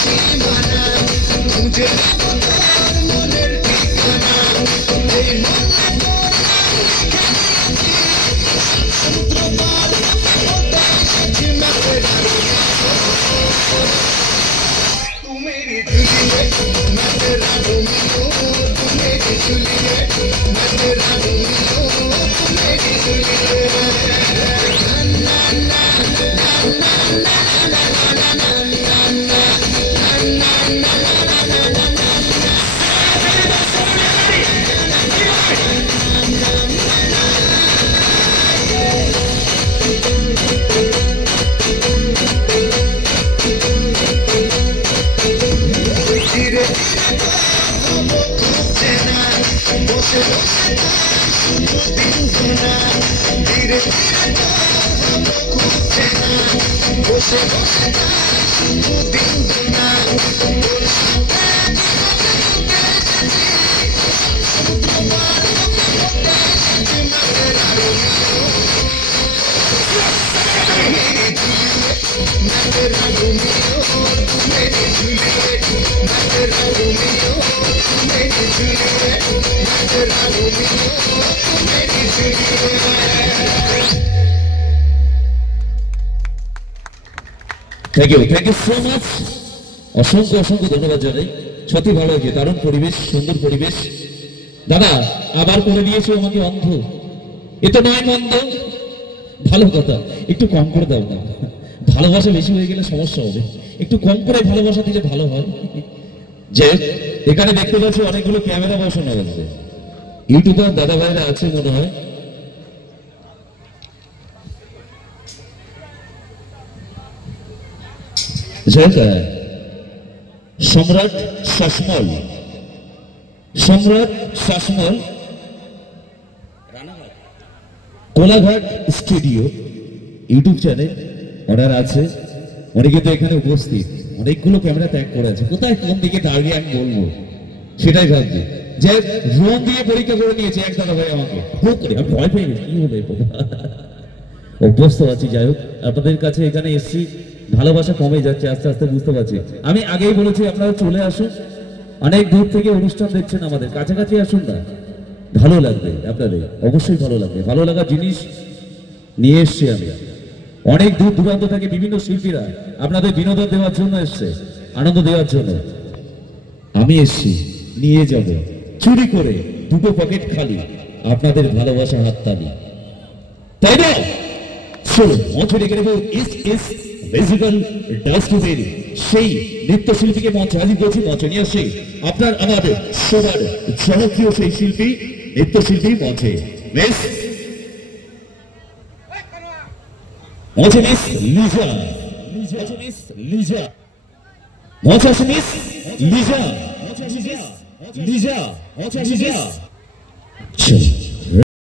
সীমানা খুঁজে মনের ঠিকানা এই সমুদ্র পার मैं तेरा तू मेरी जूलियट मैं तेरा रोमियो तू मेरी जूलियट मैं तेरा रोमियो तू मेरी Juliet Thank you so much. অসংখ্য অসংখ্য ধন্যবাদ জানাই। সত্যি ভালো হয়েছে, দারুণ পরিবেশ, সুন্দর পরিবেশ। দাদা আবার করে দিয়েছে আমাকে অন্ধ, এ তো নয় মন্দ। ভালো কথা, একটু কম করে দাও না, ভালোবাসা বেশি হয়ে গেলে সমস্যা হবে, একটু কম করে ভালোবাসা দিলে ভালো হয়। যে এখানে দেখতে পাচ্ছি অনেকগুলো ক্যামেরা বসানো আছে, ইউটিউবার দাদা ভাইরা আছে মনে হয়। Samrat Shasmal, Samrat Shasmal Kolaghat studio YouTube channel ওনার আছে। অনেকে তো এখানে উপস্থিত, অনেকগুলো ক্যামেরা ত্যাগ করে আছে, কোথায় কোন দিকে দাঁড়িয়ে আমি বলবো সেটাই ভাবছি। যে রং দিয়ে পরীক্ষা করে নিয়েছে এক দাদা ভাই আমাকে, আমি ভয় পেয়ে গেছি, কি হলো অভ্যস্ত আছি। যাই হোক, আপনাদের কাছে এখানে এসছি, ভালোবাসা কমে যাচ্ছে আস্তে আস্তে, বুঝতে পারছি। আমি আগেই বলেছি আপনারা চলে আসুন, অনেক দূর থেকে অনুষ্ঠান দেখছেন, আমাদের কাছাকাছি আসুন না, ভালো লাগবে আপনাদের, অবশ্যই ভালো লাগবে। ভালো লাগার জিনিস নিয়ে এসছি আমি, অনেক দূর দূরান্ত থেকে বিভিন্ন শিল্পীরা আপনাদের বিনোদন দেওয়ার জন্য এসছে, আনন্দ দেওয়ার জন্য। আমি এসছি, নিয়ে যাব চুরি করে, দুটো পকেট খালি, আপনাদের ভালোবাসা হাততালি, তাই না? চলো মঞ্চে ডেকে নেব ভিজিবল ডাস্টবিন, সেই নৃত্যশিল্পীকে মঞ্চে হাজির করছি। মঞ্চে নিয়ে আসছি আপনার আমাদের সবার জনপ্রিয় সেই শিল্পী, নৃত্যশিল্পী মঞ্চে মিস লিজা, মঞ্চে আসে মিস লিজা, লিজা, লিজা।